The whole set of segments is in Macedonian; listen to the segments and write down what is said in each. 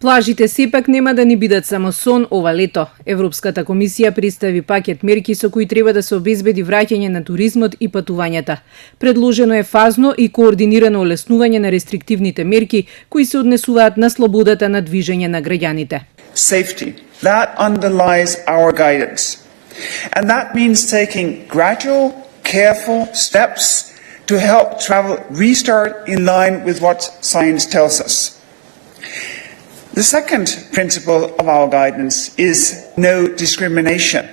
Плажите сепак нема да ни бидат само сон ова лето. Европската комисија представи пакет мерки со кои треба да се обезбеди враќање на туризмот и патувањата. Предложено е фазно и координирано олеснување на рестриктивните мерки кои се однесуваат на слободата на движење на граѓаните. Safety, that underlies our guidance. And that means taking gradual, careful steps to help travel restart in line with what science tells us. The second principle of our guidance is no discrimination.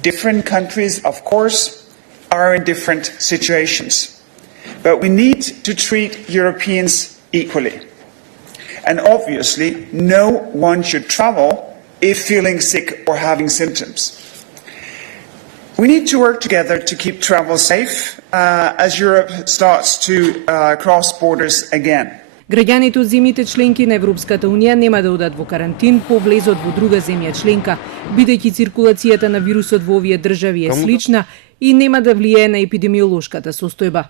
Different countries, of course, are in different situations, but we need to treat Europeans equally. And obviously, no one should travel if feeling sick or having symptoms. We need to work together to keep travel safe as Europe starts to cross borders again. Граѓаните од земјите членки на Европската Унија нема да одат во карантин по влезот во друга земја членка, бидејќи циркулацијата на вирусот во овие држави е слична и нема да влијае на епидемиолошката состојба.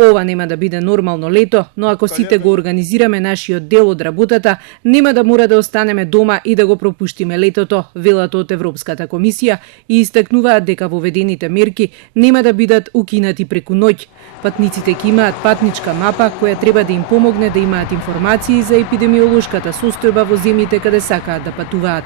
Ова нема да биде нормално лето, но ако сите го организираме нашиот дел од работата, нема да мора да останеме дома и да го пропуштиме летото, велат од Европската комисија и истакнуваат дека воведените мерки нема да бидат укинати преку ноќ. Патниците ќе имаат патничка мапа која треба да им помогне да имаат информации за епидемиолошката состојба во земјите каде сакаат да патуваат.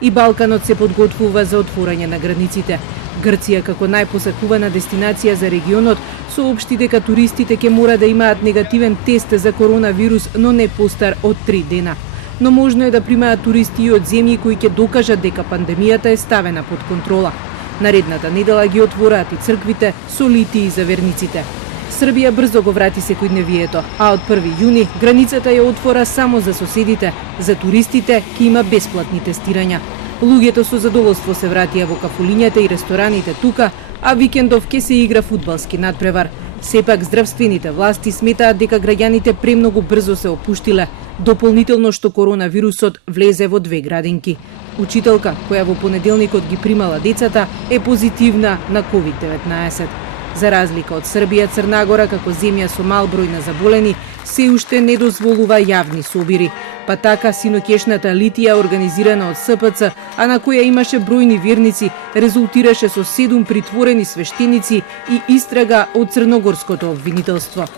И Балканот се подготвува за отворање на границите. Грција како најпосакувана дестинација за регионот соопшти дека туристите ќе мора да имаат негативен тест за коронавирус, но не постар од 3 дена. Но можно е да примаат туристи и од земји кои ќе докажат дека пандемијата е ставена под контрола. Наредната недела ги отвораат и црквите со литии за верниците. Србија брзо го врати секојдневието, а од 1 јуни границата ја отвора само за соседите, за туристите ќе има бесплатни тестирања. Луѓето со задоволство се вратија во кафулињата и рестораните тука, а викендов ќе се игра фудбалски надпревар. Сепак здравствените власти сметаат дека граѓаните премногу брзо се опуштиле, дополнително што коронавирусот влезе во 2 градинки. Учителка, која во понеделникот ги примала децата, е позитивна на COVID-19. За разлика од Србија, Црна како земја со мал број на заболени, се уште не дозволува јавни собири. Па така синоќешната литија организирана од СПЦ, а на која имаше бројни верници, резултираше со 7 притворени свештеници и истрага од црногорското обвинителство.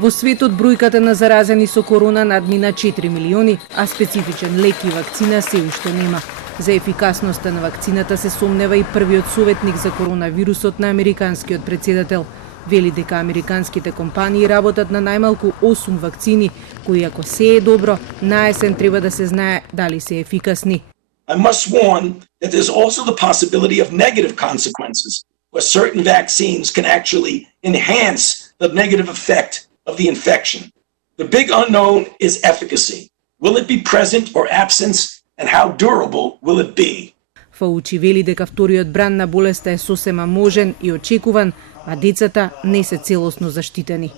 Во светот бројката на заразени со корона надмина 4 милиони, а специфичен лек и вакцина се уште нема. За ефикасноста на вакцината се сомнева и првиот советник за коронавирусот на американскиот председател. Вели дека американските компании работат на најмалку 8 вакцини, кои ако се е добро, наесен треба да се знае дали се ефикасни. I must warn that there's also the possibility of negative consequences, where certain vaccines can actually enhance the negative effect of the infection. The big unknown is efficacy. Will it be present or absent, and how durable will it be? Фаучи вели дека вториот бран на болеста е сосема можен и очекуван, а децата не се целосно заштитени.